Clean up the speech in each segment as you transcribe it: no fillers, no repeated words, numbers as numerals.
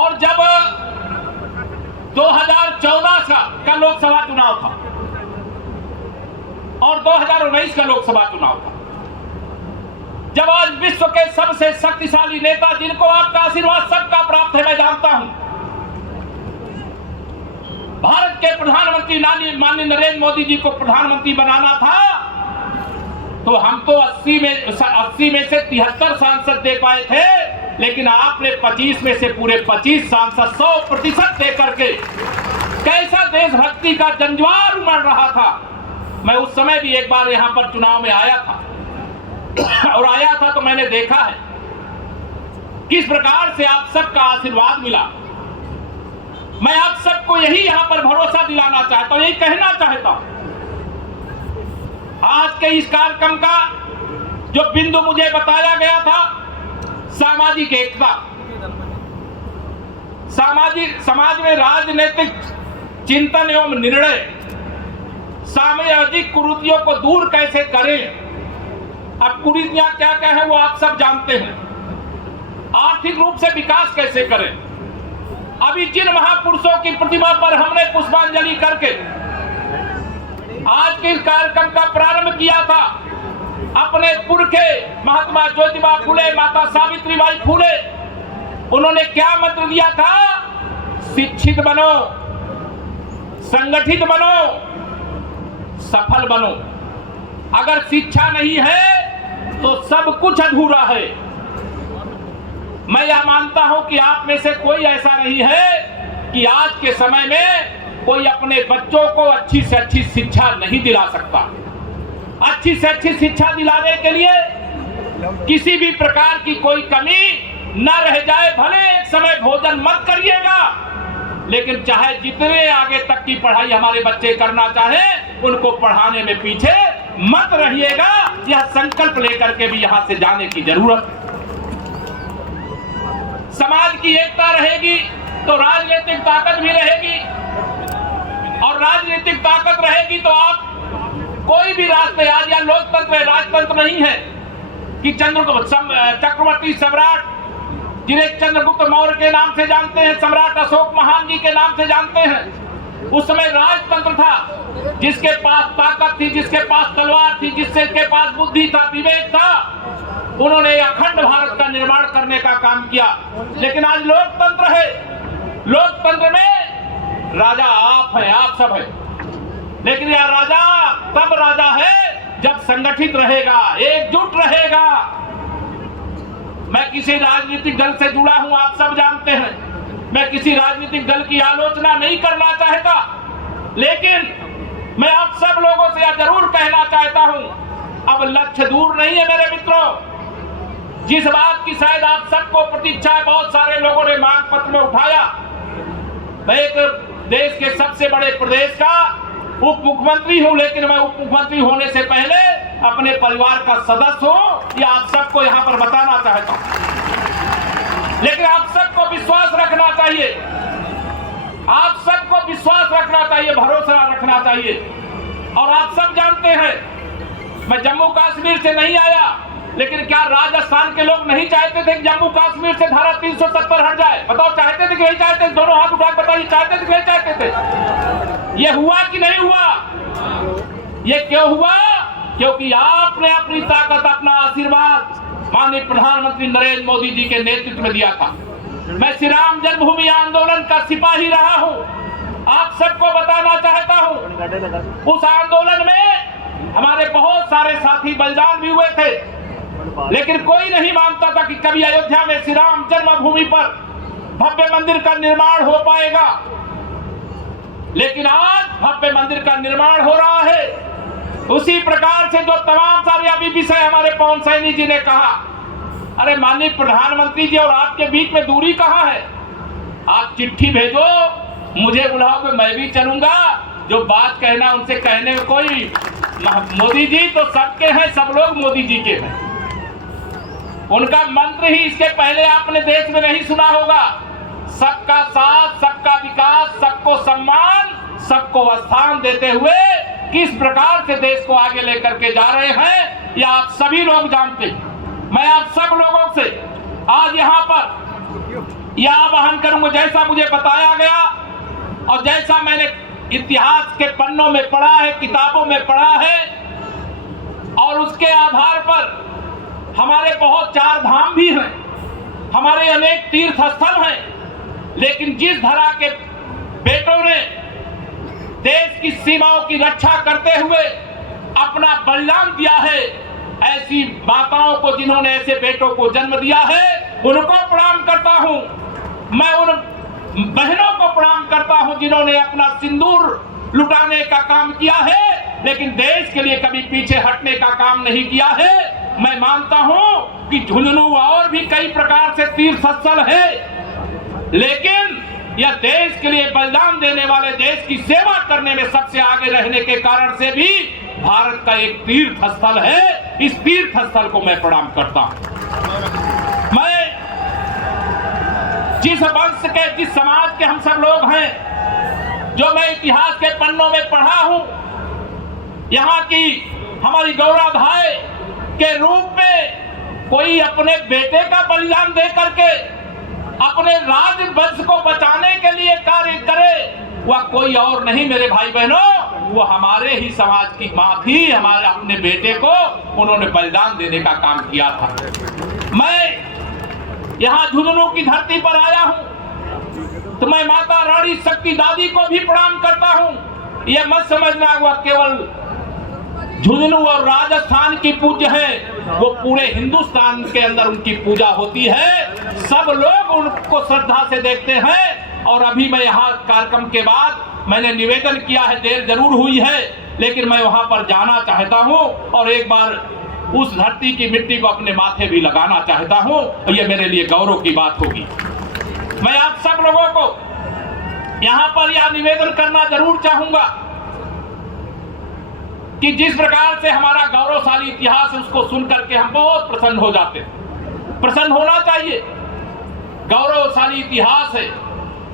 और जब 2014 का लोकसभा चुनाव था और 2019 का लोकसभा चुनाव था, जब आज विश्व के सबसे शक्तिशाली नेता, जिनको आपका आशीर्वाद सबका प्राप्त है, मैं जानता हूं, भारत के प्रधानमंत्री माननीय नरेंद्र मोदी जी को प्रधानमंत्री बनाना था, तो हम तो 80 में से 73 सांसद दे पाए थे, लेकिन आपने 25 में से पूरे 25 सांसद 100% दे करके कैसा देशभक्ति का जंजवार उमड़ रहा था। मैं उस समय भी एक बार यहां पर चुनाव में आया था और आया था तो मैंने देखा है किस प्रकार से आप सबका आशीर्वाद मिला। मैं आप सबको यही यहां पर भरोसा दिलाना चाहता हूं, यही कहना चाहता हूं। आज के इस कार्यक्रम का जो बिंदु मुझे बताया गया था, सामाजिक एकता, समाज में राजनीतिक चिंतन एवं निर्णय, सामाजिक कुरीतियों को दूर कैसे करें। अब कुरीतियां क्या क्या है वो आप सब जानते हैं। आर्थिक रूप से विकास कैसे करें। अभी जिन महापुरुषों की प्रतिमा पर हमने पुष्पांजलि करके आज के इस कार्यक्रम का प्रारंभ किया था, अपने पुरखे महात्मा ज्योतिबा फुले, माता सावित्रीबाई फुले, उन्होंने क्या मंत्र दिया था? शिक्षित बनो, संगठित बनो, सफल बनो। अगर शिक्षा नहीं है तो सब कुछ अधूरा है। मैं यह मानता हूं कि आप में से कोई ऐसा नहीं है कि आज के समय में कोई अपने बच्चों को अच्छी से अच्छी शिक्षा नहीं दिला सकता। अच्छी से अच्छी शिक्षा दिलाने के लिए किसी भी प्रकार की कोई कमी न रह जाए। भले एक समय भोजन मत करिएगा, लेकिन चाहे जितने आगे तक की पढ़ाई हमारे बच्चे करना चाहे, उनको पढ़ाने में पीछे मत रहिएगा। यह संकल्प लेकर के भी यहां से जाने की जरूरत है। समाज की एकता रहेगी तो राजनीतिक ताकत भी रहेगी, और राजनीतिक ताकत रहेगी तो आप कोई भी राष्ट्र, आज या लोकतंत्र है, राजतंत्र नहीं है कि चक्रवर्ती सम्राट, जिन्हें चंद्रगुप्त मौर्य के नाम से जानते हैं, सम्राट अशोक महान जी के नाम से जानते हैं। उस समय राजतंत्र था, जिसके पास ताकत थी, जिसके पास तलवार थी, जिसके पास बुद्धि था, विवेक था, उन्होंने अखंड भारत का निर्माण करने का काम किया। लेकिन आज लोकतंत्र है, लोकतंत्र में राजा आप हैं, आप सब हैं। लेकिन यह राजा तब राजा है जब संगठित रहेगा, एकजुट रहेगा। मैं किसी राजनीतिक दल से जुड़ा हूं, आप सब जानते हैं। मैं किसी राजनीतिक दल की आलोचना नहीं करना चाहता, लेकिन मैं आप सब लोगों से यह जरूर कहना चाहता हूं, अब लक्ष्य दूर नहीं है मेरे मित्रों। जिस बात की शायद आप सबको प्रतीक्षा है, बहुत सारे लोगों ने मांग पत्र में उठाया, मैं एक देश के सबसे बड़े प्रदेश का उप मुख्यमंत्री हूं, लेकिन मैं उप मुख्यमंत्री होने से पहले अपने परिवार का सदस्य हूं, ये आप सबको यहां पर बताना चाहता हूं। लेकिन आप सबको विश्वास रखना चाहिए, आप सबको विश्वास रखना चाहिए, भरोसा रखना चाहिए। और आप सब जानते हैं, मैं जम्मू कश्मीर से नहीं आया, लेकिन क्या राजस्थान के लोग नहीं चाहते थे कि जम्मू कश्मीर से धारा 370 हट जाए? बताओ, चाहते थे कि नहीं चाहते? दोनों हाथ उठा के बताइए, चाहते थे कि नहीं चाहते थे? ये हुआ कि नहीं हुआ? ये क्यों हुआ? क्योंकि आपने अपनी ताकत, अपना आशीर्वाद माननीय प्रधानमंत्री नरेंद्र मोदी जी के नेतृत्व में दिया था। मैं श्री राम जन्मभूमि आंदोलन का सिपाही रहा हूं, आप सबको बताना चाहता हूं। उस आंदोलन में हमारे बहुत सारे साथी बलिदान भी हुए थे, लेकिन कोई नहीं मानता था कि कभी अयोध्या में श्री राम जन्मभूमि पर भव्य मंदिर का निर्माण हो पाएगा। लेकिन आज भव्य मंदिर का निर्माण हो रहा है। उसी प्रकार से जो तमाम सारे अभी विषय हमारे पवन सैनी जी ने कहा, अरे माननीय प्रधानमंत्री जी और आपके बीच में दूरी कहां है? आप चिट्ठी भेजो, मुझे बुलाओगे, मैं भी चलूंगा। जो बात कहना उनसे कहने में कोई, मोदी जी तो सबके हैं, सब लोग मोदी जी के हैं। उनका मंत्र ही इसके पहले आपने देश में नहीं सुना होगा, सबका साथ, सबका विकास, सबको सम्मान, सबको स्थान देते हुए किस प्रकार से देश को आगे लेकर के जा रहे हैं, यह आप सभी लोग जानते हैं। मैं आप सब लोगों से आज यहाँ पर यह आह्वान करूंगा जैसा मुझे बताया गया और जैसा मैंने इतिहास के पन्नों में पढ़ा है, किताबों में पढ़ा है, और उसके आधार पर हमारे बहुत चार धाम भी हैं, हमारे अनेक तीर्थ स्थल हैं, लेकिन जिस धरा के बेटों ने देश की सीमाओं की रक्षा करते हुए अपना बलिदान दिया है, ऐसी माताओं को जिन्होंने ऐसे बेटों को जन्म दिया है, उनको प्रणाम करता हूं। मैं उन बहनों को प्रणाम करता हूं जिन्होंने अपना सिंदूर लुटाने का काम किया है, लेकिन देश के लिए कभी पीछे हटने का काम नहीं किया है। मैं मानता हूं कि झुंझुनू और भी कई प्रकार से तीर्थ स्थल है, लेकिन यह देश के लिए बलिदान देने वाले, देश की सेवा करने में सबसे आगे रहने के कारण से भी भारत का एक तीर्थ स्थल है। इस तीर्थ स्थल को मैं प्रणाम करता हूं। मैं जिस वंश के, जिस समाज के हम सब लोग हैं, जो मैं इतिहास के पन्नों में पढ़ा हूं, यहाँ की हमारी गौरवधाय के रूप में कोई अपने बेटे का बलिदान दे करके अपने राजवंश को बचाने के लिए कार्य करे, वह कोई और नहीं मेरे भाई बहनों, वो हमारे ही समाज की मां थी। हमारे अपने बेटे को उन्होंने बलिदान देने का काम किया था। मैं यहाँ झुंझुनू की धरती पर आया हूँ तो मैं माता रानी शक्ति दादी को भी प्रणाम करता हूँ। यह मत समझना वह केवल झुंझुनू और राजस्थान की पूज्य है, वो पूरे हिंदुस्तान के अंदर उनकी पूजा होती है। सब लोग उनको श्रद्धा से देखते हैं। और अभी मैं यहाँ कार्यक्रम के बाद मैंने निवेदन किया है, देर जरूर हुई है, लेकिन मैं वहां पर जाना चाहता हूँ और एक बार उस धरती की मिट्टी को अपने माथे भी लगाना चाहता हूँ, और यह मेरे लिए गौरव की बात होगी। मैं आप सब लोगों को यहाँ पर यह निवेदन करना जरूर चाहूंगा कि जिस प्रकार से हमारा गौरवशाली इतिहास है, उसको सुनकर के हम बहुत प्रसन्न हो जाते हैं। प्रसन्न होना चाहिए। गौरवशाली इतिहास है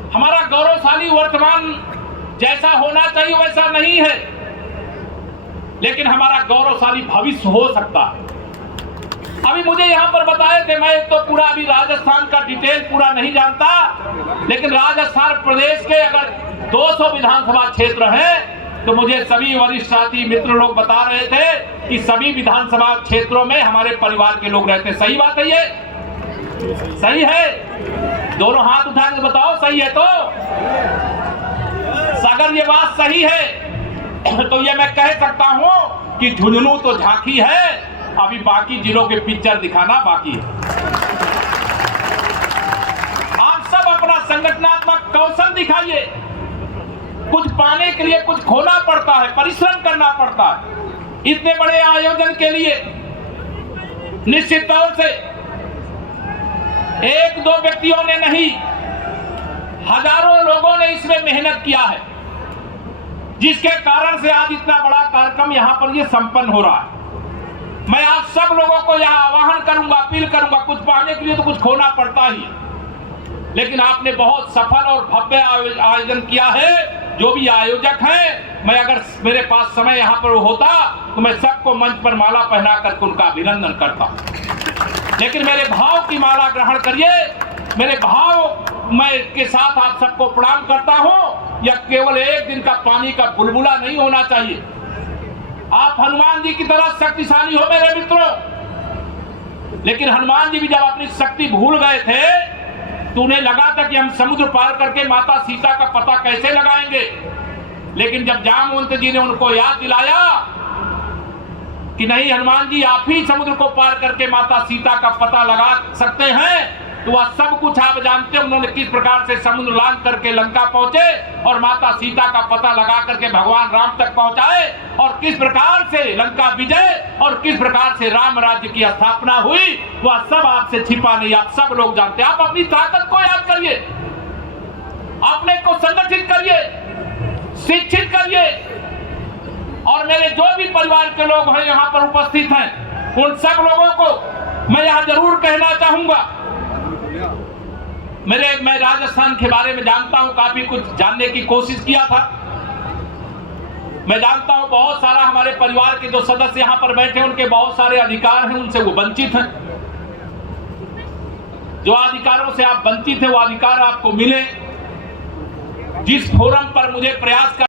हमारा, गौरवशाली वर्तमान जैसा होना चाहिए वैसा नहीं है, लेकिन हमारा गौरवशाली भविष्य हो सकता है। अभी मुझे यहाँ पर बताए थे, मैं तो पूरा अभी राजस्थान का डिटेल पूरा नहीं जानता, लेकिन राजस्थान प्रदेश के अगर 200 विधानसभा क्षेत्र हैं, तो मुझे सभी वरिष्ठ साथी मित्र लोग बता रहे थे कि सभी विधानसभा क्षेत्रों में हमारे परिवार के लोग रहते हैं। सही बात है? ये सही है? दोनों हाथ उठा के बताओ सही है। तो अगर ये बात सही है तो ये मैं कह सकता हूं कि झुंझुनू तो झांकी है, अभी बाकी जिलों के पिक्चर दिखाना बाकी है। आप सब अपना संगठनात्मक कौशल दिखाइए। कुछ पाने के लिए कुछ खोना पड़ता है, परिश्रम करना पड़ता है। इतने बड़े आयोजन के लिए निश्चित तौर से एक दो व्यक्तियों ने नहीं, हजारों लोगों ने इसमें मेहनत किया है, जिसके कारण से आज इतना बड़ा कार्यक्रम यहाँ पर ये संपन्न हो रहा है। मैं आप सब लोगों को यहाँ आह्वान करूंगा, अपील करूंगा, कुछ पाने के लिए तो कुछ खोना पड़ता ही, लेकिन आपने बहुत सफल और भव्य आयोजन किया है। जो भी आयोजक हैं, मैं अगर मेरे पास समय यहाँ पर होता तो मैं सबको मंच पर माला पहना कर उनका अभिनंदन करता, लेकिन मेरे भाव की माला ग्रहण करिए। मेरे भाव मैं के साथ आप सबको प्रणाम करता हूँ। यह केवल एक दिन का पानी का बुलबुला नहीं होना चाहिए। आप हनुमान जी की तरह शक्तिशाली हो मेरे मित्रों, लेकिन हनुमान जी भी जब अपनी शक्ति भूल गए थे तो उन्हें लगा था कि हम समुद्र पार करके माता सीता का पता कैसे लगाएंगे, लेकिन जब जामवंत जी ने उनको याद दिलाया कि नहीं हनुमान जी, आप ही समुद्र को पार करके माता सीता का पता लगा सकते हैं, तो वह सब कुछ आप जानते हैं। उन्होंने किस प्रकार से समुद्र लांघ करके लंका पहुंचे और माता सीता का पता लगा करके भगवान राम तक पहुंचाए, और किस प्रकार से लंका विजय और किस प्रकार से राम राज्य की स्थापना हुई, वह सब आपसे छिपा नहीं, आप सब लोग जानते हैं। आप अपनी ताकत को याद करिए, अपने को संगठित करिए, शिक्षित करिए, और मेरे जो भी परिवार के लोग हैं यहाँ पर उपस्थित हैं, उन सब लोगों को मैं यहाँ जरूर कहना चाहूंगा। मैं राजस्थान के बारे में जानता हूं, काफी कुछ जानने की कोशिश किया था। मैं जानता हूं बहुत सारा हमारे परिवार के जो सदस्य यहाँ पर बैठे, उनके बहुत सारे अधिकार हैं, उनसे वो वंचित हैं। जो अधिकारों से आप वंचित थे वो अधिकार आपको मिले। जिस फोरम पर मुझे प्रयास कर